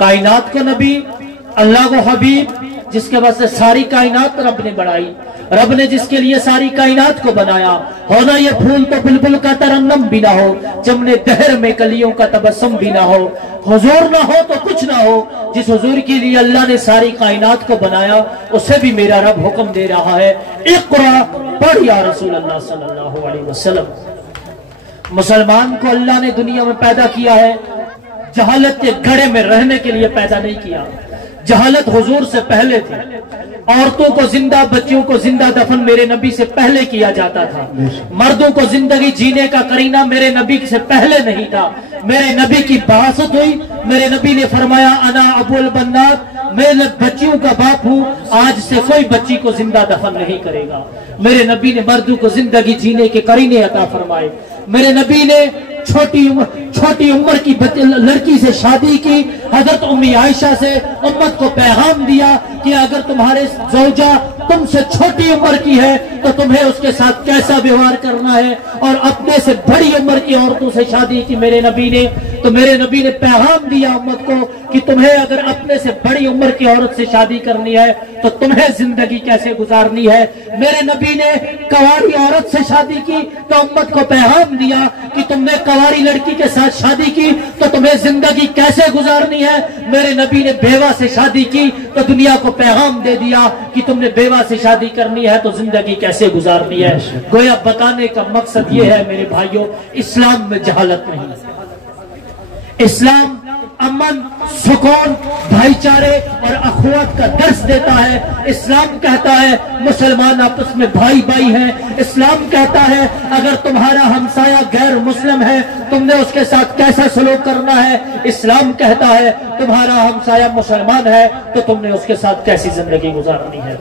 कायनात को नबी, अल्लाह को हबीब, जिसके वजह से सारी कायनात रब ने बनाई। रब ने जिसके लिए सारी कायनात को बनाया, होना ये फूल तो बुलबुल का तरन्नम भी ना हो, जमने दहर में कलियों का तबस्सुम भी ना हो, हुजूर ना हो तो कुछ ना हो। जिस हुजूर के लिए अल्लाह ने सारी कायनात को बनाया, उसे भी मेरा रब हुक्म दे रहा है, इक़रा, पढ़ या रसूल अल्लाह सल्लल्लाहु अलैहि वसल्लम। मुसलमान को अल्लाह ने दुनिया में पैदा किया है, जहालत के गड़े में रहने के लिए पैदा नहीं किया। जहालत हुजूर से पहले थी। औरतों को जिंदा, बच्चियों को जिंदा दफन मेरे नबी से पहले किया जाता था। मर्दों को जिंदगी जीने का करीना मेरे नबी से पहले नहीं था। मेरे नबी की बासत हुई, मेरे नबी ने फरमाया अना अबुल बन्नात, मैं बच्चियों का बाप हूँ, आज से कोई बच्ची को जिंदा दफन नहीं करेगा। मेरे नबी ने मर्दों को जिंदगी जीने के करीने अता फरमाए। मेरे नबी ने छोटी उम्र की लड़की से शादी की। हजरत उम्मी आयशा से उम्मत को पैगाम दिया कि अगर तुम्हारे ज़ौजा तुमसे छोटी उम्र की है तो तुम्हें उसके साथ कैसा व्यवहार करना है, और अपने से बड़ी उम्र की औरतों से शादी की मेरे नबी ने। तो मेरे नबी ने पैगाम दिया उम्मत को कि तुम्हें अगर अपने से बड़ी उम्र की औरत से शादी करनी है तो तुम्हें जिंदगी कैसे गुजारनी है। मेरे नबी ने कवारी औरत से शादी की तो उम्मत को पैगाम दिया कि तुमने कवारी लड़की के साथ शादी की तो तुम्हें जिंदगी कैसे गुजारनी है। मेरे नबी ने बेवा से शादी की तो दुनिया को पैगाम दे दिया कि तुमने बेवा से शादी करनी है तो जिंदगी कैसे गुजारनी है। गोया बताने का मकसद ये है मेरे भाइयों, इस्लाम में जहालत नहीं। इस्लाम अमन, सुकून, भाईचारे और अखुवत का दर्स देता है। इस्लाम कहता है मुसलमान आपस में भाई भाई हैं। इस्लाम कहता है अगर तुम्हारा हमसाया गैर मुस्लिम है तुमने उसके साथ कैसा सलूक करना है। इस्लाम कहता है तुम्हारा हमसाया मुसलमान है तो तुमने उसके साथ कैसी जिंदगी गुजारनी है।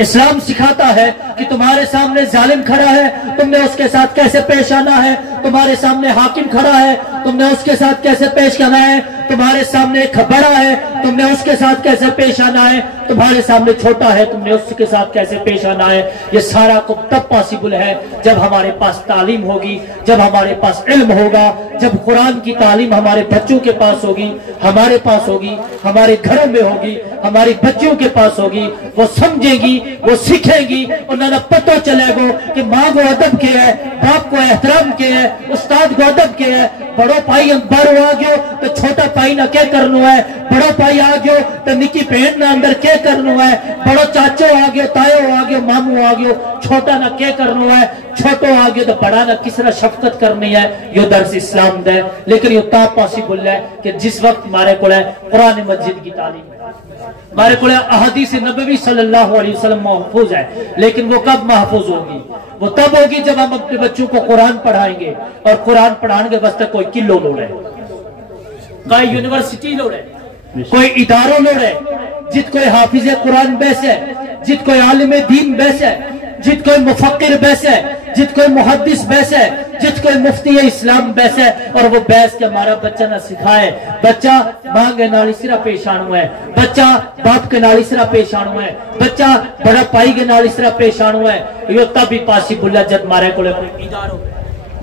इस्लाम सिखाता है कि तुम्हारे सामने जालिम खड़ा है तुमने उसके साथ कैसे पेश आना है। तुम्हारे सामने हाकिम खड़ा है तुमने उसके साथ कैसे पेश आना है। तुम्हारे सामने एक बड़ा है तुमने उसके साथ कैसे पेश आना है। तुम्हारे सामने छोटा है तुमने उसके साथ कैसे पेश आना है। ये सारा को तब पॉसिबल है जब हमारे पास तालीम होगी, जब हमारे पास इल्म होगा, जब कुरान की तालीम हमारे बच्चों के पास होगी, हमारे पास होगी, हमारे घरों में होगी, हमारी बच्चियों के पास होगी। वो समझेगी, वो सीखेंगी, उन्हें पता चलेगा कि माँ को अदब के है, बाप को एहतराम के है, उस्ताद को अदब के है। बड़ो भाई बारो आ गयो तो छोटा भाई ना क्या करना है। बड़ो भाई आ गयो तो निकी बहन ना अंदर क्या करना है। बड़ो चाचो आ गयो, तायो आ गयो, मामू आ गयो, छोटा ना क्या करना है। छोटो आ गयो तो बड़ा ना किस तरह शफकत करनी है। यो दर्स इस्लाम दे। लेकिन यो तब पॉसिबल है कि जिस वक्त हमारे को कुरान मस्जिद की तालीम है, हमारे को अहदीस नबवी सल्लल्लाहु अलैहि वसल्लम महफूज है। लेकिन वो कब महफूज होगी? वो तब होगी जब हम अपने बच्चों को कुरान पढ़ाएंगे। और कुरान पढ़ाने के वास्ते कोई किलो लोड़े, कोई यूनिवर्सिटी लोड़े, कोई इदारों लोड़े, जित कोई हाफिज कुरान बैस है, जित कोई आलिम दीन बैस है, जित कोई मुफक्किर बैस है, जित कोई मुहद्दिस बैस है, जित कोई मुफ्ती इस्लाम बैस है। और वो बैस के हमारा बच्चा ना सिखाए। बच्चा मां के नाल इस तरह पेश आना है, बच्चा बाप के नाल इस तरह पेश आना है, बच्चा बड़ा भाई के नाल इस तरह पेश आना है। ये तब भी पॉसिबल है जब हमारे को कोई इदारो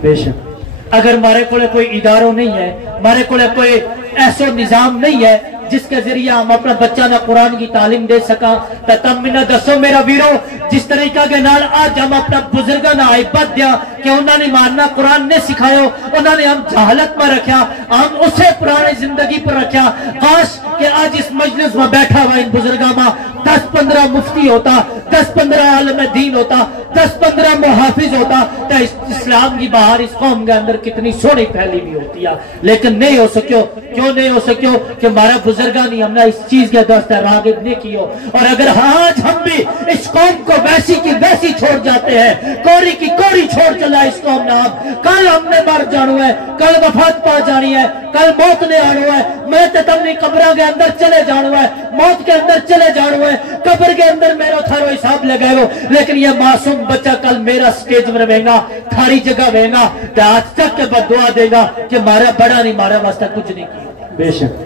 बेशक। अगर हमारे को कोई इदारो नहीं है, हमारे को कोई ऐसा निजाम नहीं है जिसके जरिए हम अपना बच्चा ना कुरान की तालीम दे सका। तो तब मैंने दसो मेरा वीरो, जिस तरीका के नाल आज हम अपना बुजुर्गों ना आइबत दिया कि उन्होंने मारना कुरान ने सिखायो, उन्होंने हम जहालत में रखा, हम उसे पुरानी जिंदगी पर रखा। काश कि आज इस मजलिस में बैठा हुआ इन बुजुर्गों में 10-15 मुफ्ती होता, 10-15 आलिम दीन होता, 10-15 मुहाफिज होता तो इस्लाम की बाहर इस कौम के अंदर कितनी सोनी फैली भी होती है। लेकिन नहीं हो सको। क्यों नहीं हो सको? कि हमारा बुजुर्गा नहीं हमने इस चीज के दोस्त रागिब नहीं कियो। और अगर आज हम भी इस कौम को वैसी की वैसी छोड़ जाते हैं, कोरी की कोरी छोड़ चला इस कौम नाम, कल हमने मर जाना है, कल वफात पा जानी है, कल मौत ने आना है। मैं तो तमनी कब्र के अंदर चले जाना है, मौत के अंदर चले जाना है, कब्र के अंदर मेरा थारो हिसाब लगाएगा। लेकिन ये मासूम बच्चा कल मेरा स्टेज में रहेगा, थारी जगह रहेगा तो आज तक के बदुआ देगा कि मारा बड़ा नहीं, मारा वास्ता कुछ नहीं किया। बेशक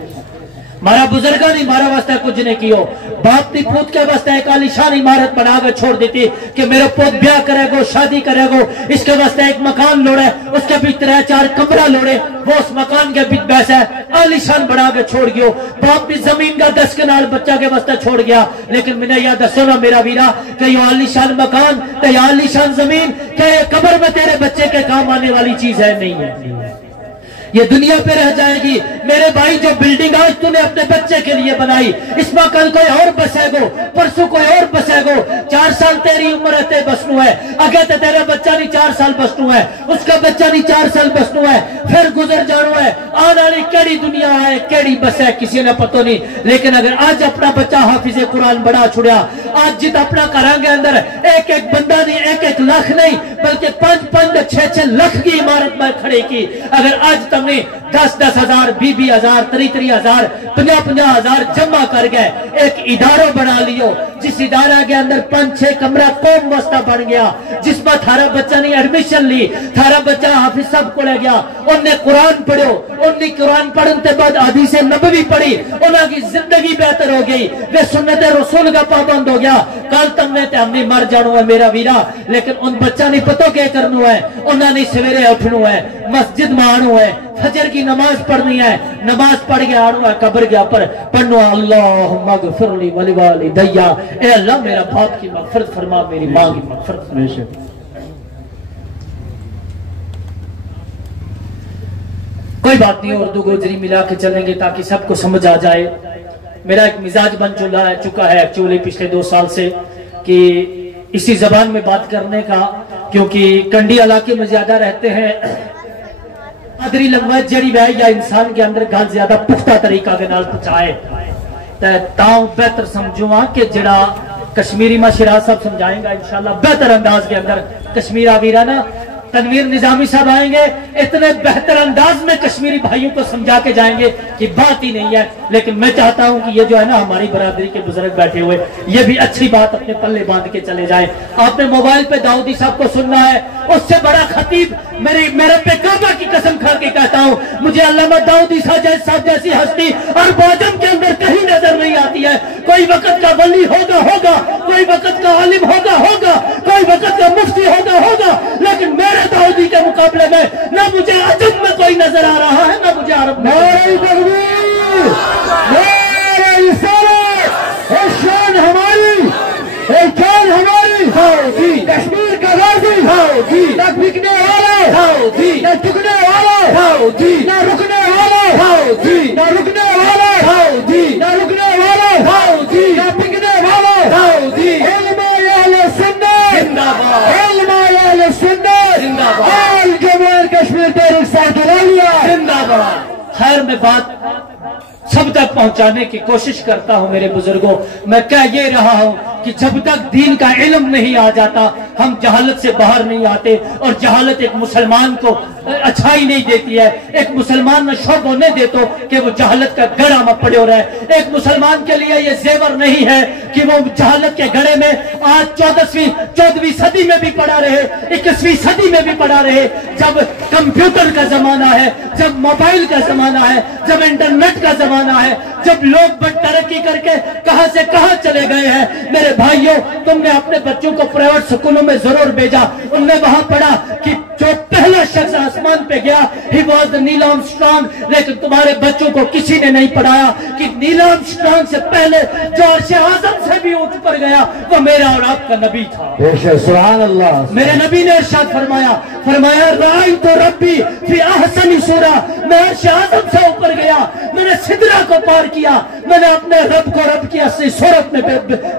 मारा बुजुर्गा नहीं मारा वास्ते कुछ नहीं कियो। बाप नी पूत के वास्ते एक आलीशान इमारत बना कर छोड़ देती कि मेरे पुत ब्याह करेगो, शादी करेगो, इसके वास्ते एक मकान लोड़े, उसके भी 3-4 कमरा लोड़े, वो उस मकान के बीच बैसा आलीशान बना के छोड़ गयो। बाप नी जमीन का 10 कनाल बच्चा के वास्ते छोड़ गया। लेकिन मैंने याद दसो ना मेरा वीरा कि ये आलीशान मकान, कि आलीशान जमीन, कि ये कब्र में तेरे बच्चे के काम आने वाली चीज है, नहीं है। ये दुनिया पे रह जाएगी। मेरे भाई, जो बिल्डिंग आज तूने अपने बच्चे के लिए बनाई, इसमें कल कोई और बसेगो, परसों कोई और बसेगो। 4 साल तेरी उम्र है, बसनू है, अगे तो तेरा बच्चा नहीं 4 साल बसनू है, उसका बच्चा नहीं 4 साल बसनू है, फिर गुजर जानो है। आने वाली केड़ी दुनिया है, केड़ी बस है, किसी ने पता नहीं। लेकिन अगर आज अपना बच्चा हाफिज कुरान बड़ा छुड़िया, आज जित अपना करांगे अंदर एक एक बंदा नहीं, एक एक लाख नहीं, बल्कि 5-5, 6-6 लाख की इमारत में खड़े की। अगर आज तक 10-10 हजार, 20-20 हजार, 30-30 हजार, 50-50 हजार जमा कर गए, एक इदारा बना लियो, जिस इदारा के अंदर 5-6 कमरा कौम वास्ता बन गया, जिसमें थारा बच्चा ने एडमिशन ली, थारा बच्चा हाफिज साहब को ले गया, उन्हें कुरान पढ़ो, उन्हें कुरान पढ़ने के बाद हदीस नबवी पढ़ी, उनकी जिंदगी बेहतर हो गई, वे सुन्नत रसूल का पाबंद हो गया। कल तुमने ते हमने मर जानो है मेरा वीरा, लेकिन उन बच्चा नहीं पता क्या करना है, उन्होंने सवेरे उठना है, मस्जिद में आना है, फजर की नमाज पढ़नी है, नमाज पढ़ के आना है, कब्र के ऊपर पढ़ना अल्लाहुम्मा गफिरली वली वालिदैया, ए अल्लाह मेरा बाप की मगफिरत फरमा, मेरी माँ की मगफिरत फरमा। कोई बात नहीं, उर्दू गोजरी मिला के चलेंगे ताकि सबको समझ आ जाए। मेरा एक मिजाज बन चुका है एक्चुअली पिछले 2 साल से कि इसी जबान में बात करने का, क्योंकि कंडी इलाके में ज्यादा रहते हैं। अदरी लंगवेज जड़ी वह या इंसान के अंदर गल ज्यादा पुख्ता तरीका के नाल पहुंचाए ताऊ बेहतर समझुआ कि जड़ा कश्मीरी में शिराज साहब समझाएंगा इंशाल्लाह बेहतर अंदाज के अंदर। कश्मीरा वीरा ना तनवीर निजामी साहब आएंगे, इतने बेहतर अंदाज में कश्मीरी भाइयों को समझा के जाएंगे कि बात ही नहीं है। लेकिन मैं चाहता हूं कि ये जो है ना हमारी बरादरी के बुजुर्ग बैठे हुए, ये भी अच्छी बात अपने पल्ले बांध के चले जाएं। आपने मोबाइल पे दाऊदी साहब को सुनना है, उससे बड़ा खतीब मेरे पे काबा की कसम खा के कहता हूं, मुझे अल्लामा दाऊदी साहब जैसी हस्ती और बाजम के अंदर कहीं नजर नहीं आती है। कोई वक्त का वली होगा, कोई वक्त का आलिम होगा, कोई वक्त का मुफ्ती होगा, लेकिन मेरे दाऊदी के मुकाबले में ना मुझे अजम में कोई नजर आ रहा है, ना मुझे अरब में। शान हमारी दाऊदी, कश्मीर का गाजी दाऊदी, ना बिकने वाला दाऊदी, ना टुकने वाला दाऊदी, ना रुकने वाला दाऊदी, ना रुकने वाला दाऊदी, ना रुकने वाला दाऊदी, ना बिकने वाला दाऊदी। इल्म अहले सुन्नत जिंदाबाद, इल्म अहले सुन्नत जिंदाबाद, जम्मू कश्मीर तहरीक साथलिया जिंदाबाद। खैर मैं बात सब तक पहुंचाने की कोशिश करता हूं मेरे बुजुर्गों। मैं कह ये रहा हूं कि जब तक दीन का इल्म नहीं आ जाता हम जहालत से बाहर नहीं आते। और जहालत एक मुसलमान को अच्छाई नहीं देती है। एक मुसलमान में शौक होने दे तो कि वो जहालत का गड़ा में पड़े हो रहे। एक मुसलमान के लिए ये जेवर नहीं है कि वो जहालत के गड़े में आज 14वीं सदी में भी पड़ा रहे, 21वीं सदी में भी पड़ा रहे। जब कंप्यूटर का जमाना है, जब मोबाइल का जमाना है, जब इंटरनेट का जमाना है, जब लोग बड़ तरक्की करके कहां से कहां चले गए हैं। मेरे भाइयों, तुमने अपने बच्चों को प्राइवेट स्कूलों में जरूर भेजा। उनने वहां पढ़ा कि जो पहला शख्स आसमान पे गया he was the Neil Armstrong. लेकिन तुम्हारे बच्चों को किसी ने नहीं पढ़ाया कि नील आर्मस्ट्रांग से पहले जो अर्श आज़म से भी ऊंच पर गया वो मेरा और आपका नबी था। सुभान अल्लाह। मेरे नबी ने इरशाद फरमाया राई तो रब्बी फी अहसनी सूरा। मैं अर्श आज़म से ऊपर गया, मैंने सिदरा को पार किया, मैंने अपने रब को रब की असली सूरत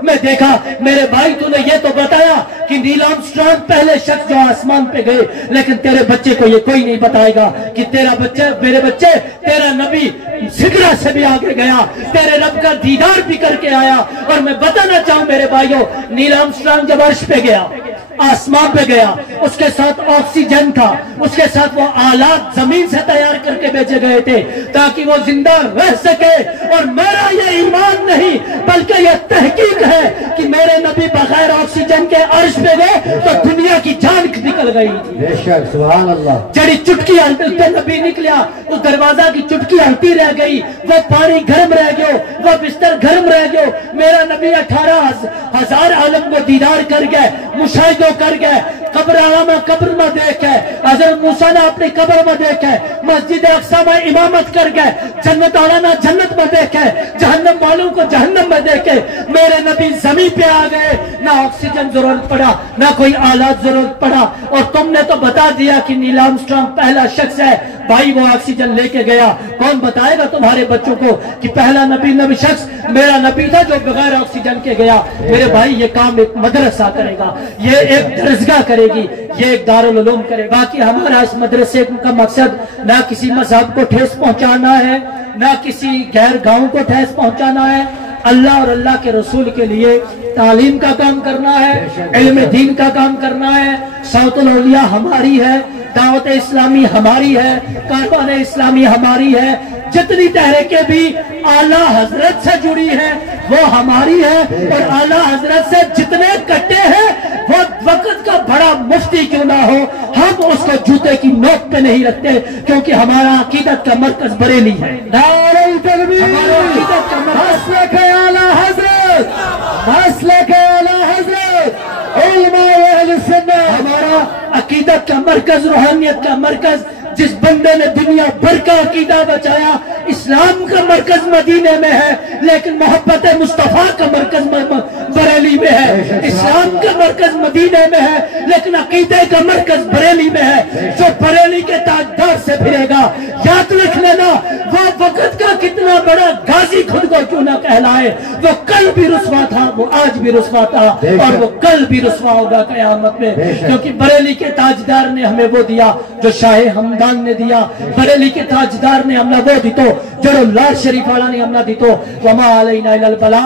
में देखा। मेरे भाई, तूने ये तो बताया कि नील आर्मस्ट्रांग पहले शख्स जो आसमान पे गए, लेकिन तेरे बच्चे को ये कोई नहीं बताएगा कि मेरे बच्चे तेरा नबी सिदरा से भी आगे गया, तेरे रब का दीदार भी करके आया। और मैं बताना चाहूं मेरे भाइयों, नील आर्मस्ट्रांग जब अर्श पे गया, آسمان پہ گیا، اس کے ساتھ آکسیجن تھا، اس کے ساتھ وہ آلات زمین سے تیار کر کے بھیجے گئے تھے تاکہ وہ زندہ رہ سکے۔ اور میرا یہ ایمان نہیں بلکہ یہ تحقیق ہے کہ میرے نبی بغیر آکسیجن کے عرش پہ گئے تو دنیا کی جان نکل گئی تھی۔ بے شک، سبحان اللہ۔ جڑی چٹکی ہلتے نبی نکلیا، اس دروازہ کی چٹکی ہلتی رہ گئی، وہ پانی گرم رہ گیا، وہ بستر گرم رہ گیا۔ میرا نبی 18,000 عالم کو دیدار کر گئے، مشاہدوں کر گئے، قبر میں قبر میں دیکھے، حضرت موسیٰ نے اپنی قبر میں دیکھے، مسجد اقصی میں امامت کر گئے، جنت والا نے جنت میں دیکھے، جہنم والوں کو جہنم میں دیکھے۔ میرے نبی زمین پہ آ گئے، نہ آکسیجن ضرورت پڑا، نہ کوئی آلات ضرورت پڑا۔ اور تم نے تو بتا دیا کہ نیل آرمسٹرانگ پہلا شخص ہے، بھائی وہ آکسیجن لے کے گیا۔ کون بتائے گا تمہارے بچوں کو کہ پہلا نبی شخص میرا نبی تھا جو بغیر آکسیجن کے گیا؟ میرے بھائی یہ کام ایک مدرسہ کرے گا، یہ ایک درسگاہ کرے گی، یہ ایک دارالعلوم کرے گا۔ باقی ہمارا اس مدرسے کا مقصد نہ کسی مذہب کو ٹھیس پہنچانا ہے، نہ کسی غیر گاؤں کو ٹھیس پہنچانا ہے، اللہ اور اللہ کے رسول کے لیے تعلیم کا کام کرنا ہے، علم دین کا کام کرنا ہے۔ صوت الاولیاء ہماری ہے، دعوت اسلامی ہماری ہے، کاروان اسلامی ہماری ہے، جتنی تحریکیں بھی اعلیٰ حضرت سے جڑی ہیں وہ ہماری ہے، اور اعلیٰ حضرت سے جتنے کٹے ہیں وہ وقت کا بڑا مفتی کیوں نہ ہو، ہم اس کو جوتے کی نوک پہ نہیں رکھتے، کیونکہ ہمارا عقیدت کا مرکز بریلی ہے۔ نعرہ تکبیر، ہمارا عقیدت کا مرکز مسلک اعلیٰ حضرت، مسلک اعلیٰ حضرت، علماء اہل سنت، ہمارا عقیدت کا مرکز، روحانیت کا مرکز۔ جس بندے نے دنیا بھر کا عقیدہ بچایا، اسلام کا مرکز مدینے میں ہے لیکن محبت مصطفیٰ کا مرکز بریلی میں ہے، اسلام کا مرکز مدینے میں ہے لیکن عقیدے کا مرکز بریلی میں ہے۔ جو بریلی کے تاجدار سے پھرے گا، یاد رکھ لینا وہ وقت کا کتنا بڑا غازی خود کو کیوں نہ کہلائے، وہ کل بھی رسوا تھا، وہ آج بھی رسوا تھا، اور وہ کل بھی رسوا ہوگا قیامت میں، کیونکہ بریلی کے تاجدار نے ہمیں وہ دیا جو شاہ حمدان نے دیا، بریلی کے تاجدار نے ہمیں وہ دی تو جو لال شریف والا نے ہمیں دی تو، وما علینا الا البلاغ۔